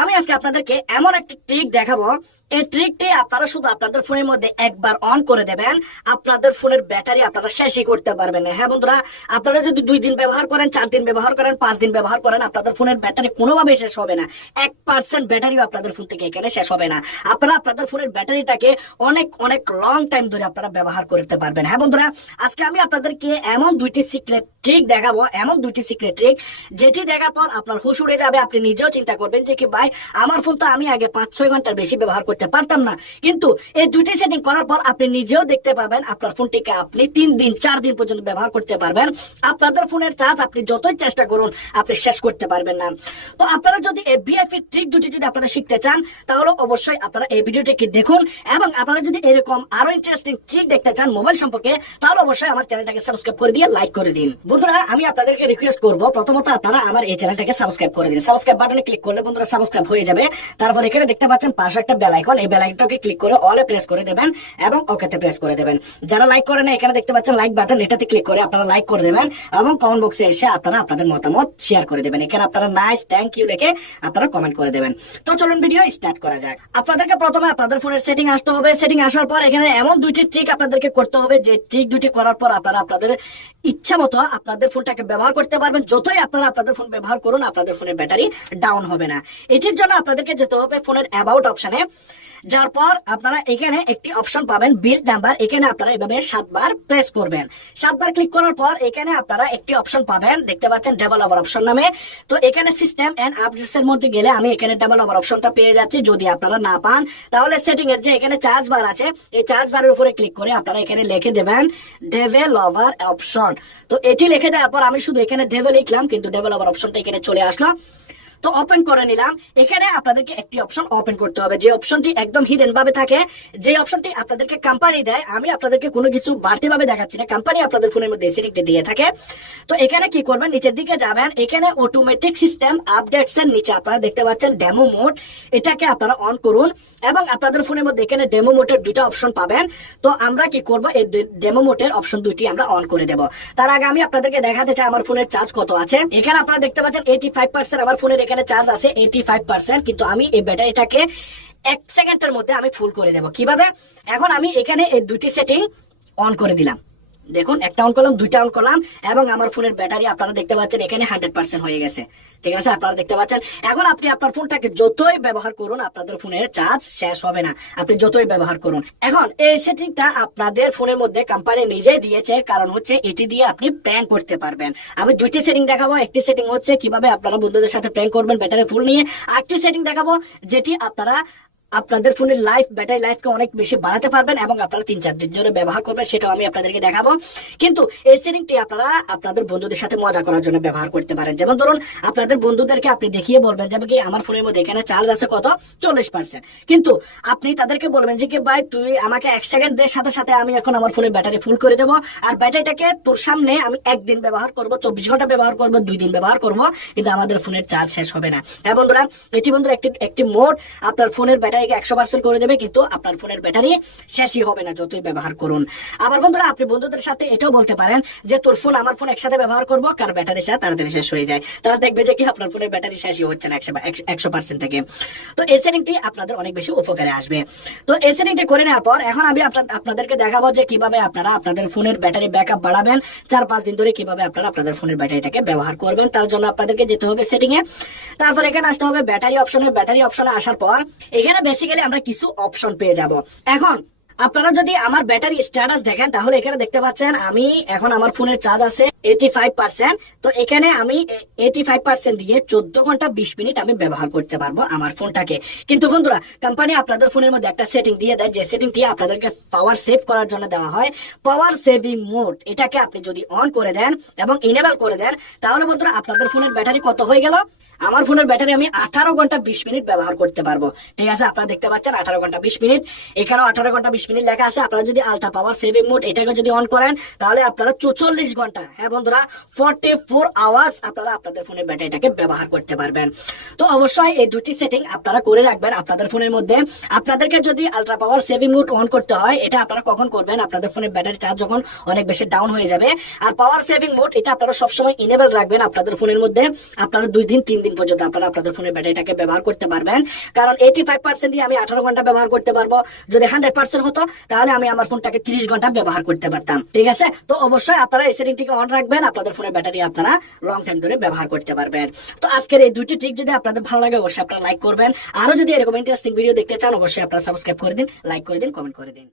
আমি আজকে আপনাদেরকে এমন একটা ট্রিক দেখাবো। এই ট্রিকটি আপনারা শুধু আপনাদের ফোনের মধ্যে একবার অন করে দেবেন, আপনাদের ফোনের ব্যাটারি আপনারা শেষই করতে পারবেন না। হ্যাঁ বন্ধুরা, আপনারা যদি 2 দিন ব্যবহার করেন, 4 দিন ব্যবহার করেন, 5 দিন ব্যবহার করেন, আপনাদের ফোনের ব্যাটারি কোনোভাবে শেষ হবে না। 1% ব্যাটারিও আপনাদের ফোন থেকে এখানে শেষ হবে না। আপনারা আপনাদের ফোনের ব্যাটারিটাকে অনেক অনেক লং টাইম ধরে আপনারা ব্যবহার করতে পারবেন। হ্যাঁ বন্ধুরা, আজকে আমি আপনাদেরকে এমন 2টি সিক্রেট ট্রিক দেখাবো, এমন 2টি সিক্রেট ট্রিক যেটি দেখার পর আপনার হুশ উড়ে যাবে। আপনি নিজেও চিন্তা করবেন যে কি ভাই, আমার ফোন তো আমি আগে 5-6 ঘন্টার বেশি ব্যবহার করতে পারতাম না, কিন্তু এই 2টি সেটিং করার পর আপনি নিজেও দেখতে পাবেন আপনার ফোনটিকে আপনি 3 দিন 4 দিন পর্যন্ত ব্যবহার করতে পারবেন। আপনাদের ফোনের চার্জ আপনি যতই চেষ্টা করুন আপনি শেষ করতে পারবেন না। তো আপনারা যদি এই ভিআইপি ট্রিক 2টি যদি আপনারা শিখতে চান, তাহলে অবশ্যই আপনারা এই ভিডিওটিকে দেখুন। এবং আপনারা যদি এরকম আরো ইন্টারেস্টিং ট্রিক দেখতে চান মোবাইল সম্পর্কে, তাহলে অবশ্যই আমার চ্যানেলটাকে সাবস্ক্রাইব করে দিয়ে লাইক করে দিন। বন্ধুরা, আমি আপনাদেরকে রিকোয়েস্ট করব, প্রথমত আপনারা আমার এই চ্যানেলটাকে সাবস্ক্রাইব করে দিন। সাবস্ক্রাইব বাটনে ক্লিক করলে বন্ধুরা সাবস্ক্রাইব হয়ে যাবে। তারপর এখানে দেখতে পাচ্ছেন পাশে একটা বেল আইকন, এই বেল আইকনটাকে ক্লিক করে অলে প্রেস করে দেবেন এবং ওকেতে প্রেস করে দেবেন। যারা লাইক করেন না, এখানে দেখতে পাচ্ছেন লাইক বাটন, এটাতে ক্লিক করে আপনারা লাইক করে দেবেন এবং কমেন্ট বক্সে এসে আপনারা আপনাদের মতামত শেয়ার করে দেবেন। এখানে আপনারা নাইস, থ্যাংক ইউ লিখে আপনারা কমেন্ট করে দেবেন। তো চলুন ভিডিও স্টার্ট করা যাক। আপনাদেরকে প্রথমে আপনাদের ফোনের সেটিং আসতে হবে। সেটিং আসার পর এখানে এমন 2টি ট্রিক আপনাদেরকে করতে হবে, যে ট্রিক 2টি করার পর আপনারা আপনাদের ইচ্ছা মতো আপনাদের ফোনটাকে ব্যবহার করতে পারবেন। যতই আপনারা আপনাদের ফোন ব্যবহার করুন, আপনাদের ফোনের ব্যাটারি ডাউন হবে না। এটির জন্য আপনাদেরকে যেতে হবে ফোনের অ্যাবাউট অপশনে। যার পর আপনারা এখানে একটি অপশন পাবেন বিল্ড নাম্বার, এখানে আপনারা এভাবে 7 বার প্রেস করবেন। 7 বার ক্লিক করার পর এখানে আপনারা একটি অপশন পাবেন, দেখতে পাচ্ছেন ডেভেলপার অপশন নামে। তো এখানে সিস্টেম এন্ড আপডেটস এর মধ্যে গেলে আমি এখানে ডেভেলপার অপশনটা পেয়ে যাচ্ছি। যদি আপনারা না পান, তাহলে সেটিং এর যে এখানে চার্জ বার আছে, এই চার্জ বারের উপরে ক্লিক করে আপনারা এখানে লিখে দেবেন ডেভেলপার অপশন। তো এটি লিখে দেওয়ার পর আমি শুধু এখানে ডেভেল লিখলাম, কিন্তু ডেভেলপার অপশনটা এখানে চলে আসলো। তো ওপেন করে নিলাম। এখানে আপনাদেরকে একটি অপশন ওপেন করতে হবে, যে অপশনটি একদম হিডেন ভাবে থাকে, যে অপশনটি আপনাদেরকে কোম্পানি দেয়। আমি আপনাদেরকে কোনো কিছু বাড়তি ভাবে দেখাচ্ছি না, কোম্পানি আপনাদের ফোনের মধ্যে সেটিংটি দিয়ে থাকে। তো এখানে কি করবেন, নিচের দিকে যাবেন, এখানে অটোমেটিক সিস্টেম আপডেটস এর নিচে আপনারা দেখতে পাচ্ছেন ডেমো মোড, এটাকে আপনারা অন করুন এবং আপনাদের ফোনের মধ্যে এখানে ডেমো মোডের 2টা অপশন পাবেন। তো আমরা কি করব, এই ডেমো মোডের অপশন 2টি আমরা অন করে দেব। তার আগে আমি আপনাদেরকে দেখাতে চাই আমার ফোনের চার্জ কত আছে। এখানে আপনারা দেখতে পাচ্ছেন 85% আমার ফোনের এখানে চার্জ আছে 85%, কিন্তু আমি এই ব্যাটারিটাকে 1 সেকেন্ডের মধ্যে আমি ফুল করে দেব। কিভাবে? এখন আমি এখানে এই 2টি সেটিং অন করে দিলাম। দেখুন, একটা অন করলাম, 2টা অন করলাম এবং আমার ফোনের ব্যাটারি আপনারা দেখতে পাচ্ছেন এখানে 100% হয়ে গেছে। ঠিক আছে, আপনারা দেখতে পাচ্ছেন। এখন আপনি আপনার ফোনটাকে যতই ব্যবহার করুন, আপনাদের ফোনের চার্জ শেষ হবে না, আপনি যতই ব্যবহার করুন। এখন এই সেটিংটা আপনাদের ফোনের মধ্যে কোম্পানি নিজেই দিয়েছে, কারণ হচ্ছে এটি দিয়ে আপনি প্র্যাঙ্ক করতে পারবেন। আমি 2টি সেটিং দেখাবো। একটি সেটিং হচ্ছে কিভাবে আপনারা বন্ধুদের সাথে প্র্যাঙ্ক করবেন ব্যাটারি ফুল নিয়ে। আরেকটি সেটিং দেখাবো যেটি আপনারা আপনাদের ফোনের ব্যাটারি লাইফকে অনেক বেশি বাড়াতে পারবেন এবং আপনারা 3-4 দিন ধরে ব্যবহার করবেন, সেটাও আমি আপনাদেরকে দেখাবো। কিন্তু এই সেটিংটি আপনারা আপনাদের বন্ধুদের সাথে মজা করার জন্য ব্যবহার করতে পারেন। যেমন ধরুন, আপনাদের বন্ধুদেরকে আপনি দেখিয়ে বলবেন যে কি আমার ফোনের মধ্যে এখানে চার্জ আছে কত, 40%, কিন্তু আপনি তাদেরকে বলবেন যে কি ভাই তুই আমাকে 1 সেকেন্ডের সাথে সাথে আমি এখন আমার ফোনের ব্যাটারি ফুল করে দেবো, আর ব্যাটারিটাকে তোর সামনে আমি 1 দিন ব্যবহার করব, 24 ঘন্টা ব্যবহার করব, 2 দিন ব্যবহার করব, কিন্তু আমাদের ফোনের চার্জ শেষ হবে না। হ্যাঁ বন্ধুরা, এটি বন্ধুরা একটি মোড আপনার ফোনের ব্যাটারিকে 100% করে দেবে, কিন্তু আপনার ফোনের ব্যাটারি শেষই হবে না যতই ব্যবহার করুন। আবার বন্ধুরা, আপনি বন্ধুদের সাথে এটাও বলতে পারেন যে তোর ফোন আমার ফোন একসাথে ব্যবহার করবো, কার ব্যাটারি তাড়াতাড়ি শেষ হয়ে যায়, তারা দেখবে যে কি আপনার ফোনের ব্যাটারি শেষই হচ্ছে না 100% থেকে। তো এই সেটিংটি আপনাদের অনেক বেশি উপকারে আসবে। তো এই সেটিংটি করে নেওয়ার পর এখন আমি আপনাদেরকে দেখাবো যে কিভাবে আপনারা আপনাদের ফোনের ব্যাটারি ব্যাকআপ বাড়াবেন। 4-5 দিন ধরে কিভাবে আপনারা আপনাদের ফোনের ব্যাটারিটাকে ব্যবহার করবেন। তার জন্য আপনাদেরকে যেতে হবে সেটিং এ, তারপর এখানে আসতে হবে ব্যাটারি অপশনে। ব্যাটারি অপশনে আসার পর এখানে বেসিক্যালি আমরা কিছু অপশন পেয়ে যাব। এখন আপনারা যদি আমার ব্যাটারি স্ট্যাটাস দেখেন, তাহলে এখানে দেখতে পাচ্ছেন আমি এখন আমার ফোনের চার্জ আছে 85%। তো এখানে আমি 85% দিয়ে 14 ঘন্টা 20 মিনিট আমি ব্যবহার করতে পারবো আমার ফোনটাকে। কিন্তু বন্ধুরা, কোম্পানি আপনাদের ফোনের মধ্যে একটা সেটিং দিয়ে দেয়, যে সেটিংটি আপনাদেরকে পাওয়ার সেভ করার জন্য দেওয়া হয়, পাওয়ার সেভিং মোড। এটাকে আপনি যদি অন করে দেন এবং ইনেবল করে দেন, তাহলে বন্ধুরা আপনাদের ফোনের ব্যাটারি কত হয়ে গেল, আমার ফোনের ব্যাটারি আমি 18 ঘন্টা 20 মিনিট ব্যবহার করতে পারবো। ঠিক আছে, আপনারা দেখতে পাচ্ছেন 18 ঘন্টা 20 মিনিট, এখানেও 18 ঘন্টা 20 মিনিট লেখা আছে। আপনারা যদি আলট্রা পাওয়ার সেভিং মোড এটাকে যদি অন করেন, তাহলে আপনারা 44 ঘন্টা, হ্যাঁ হ্যাঁ বন্ধুরা, 44 আওয়ার্স আপনারা আপনাদের ফোনের ব্যাটারিটাকে ব্যবহার করতে পারবেন। তো অবশ্যই এই দুটি সেটিং আপনারা করে রাখবেন আপনাদের ফোনের মধ্যে। আপনাদেরকে যদি ultra power saving mode on করতে হয়, এটা আপনারা কখন করবেন? আপনাদের ফোনের ব্যাটারি চার্জ যখন অনেক বেশি ডাউন হয়ে যাবে। আর পাওয়ার সেভিং মোড এটা আপনারা সবসময় ইনেবল রাখবেন আপনাদের ফোনের মধ্যে। আপনারা 2 দিন 3 দিন পর্যন্ত আপনারা আপনাদের ফোনের ব্যাটারিটাকে ব্যবহার করতে পারবেন। কারণ 85% দিয়ে আমি 18 ঘন্টা ব্যবহার করতে পারবো। যদি 100% হতো তাহলে আমি আমার ফোনটাকে 30 ঘন্টা ব্যবহার করতে পারতাম। ঠিক আছে, তো অবশ্যই আপনারা এই সেটিংটিকে অন রাখবেন, আপনাদের ফোনের ব্যাটারি আপনারা লং টাইম ধরে ব্যবহার করতে পারবেন। তো আজকের এই দুটি ট্রিক যদি আপনাদের ভালো লাগে অবশ্যই আপনারা লাইক করবেন। আরো যদি এরকম ইন্টারেস্টিং ভিডিও দেখতে চান অবশ্যই আপনারা সাবস্ক্রাইব করে দিন, লাইক করে দিন, কমেন্ট করে দিন।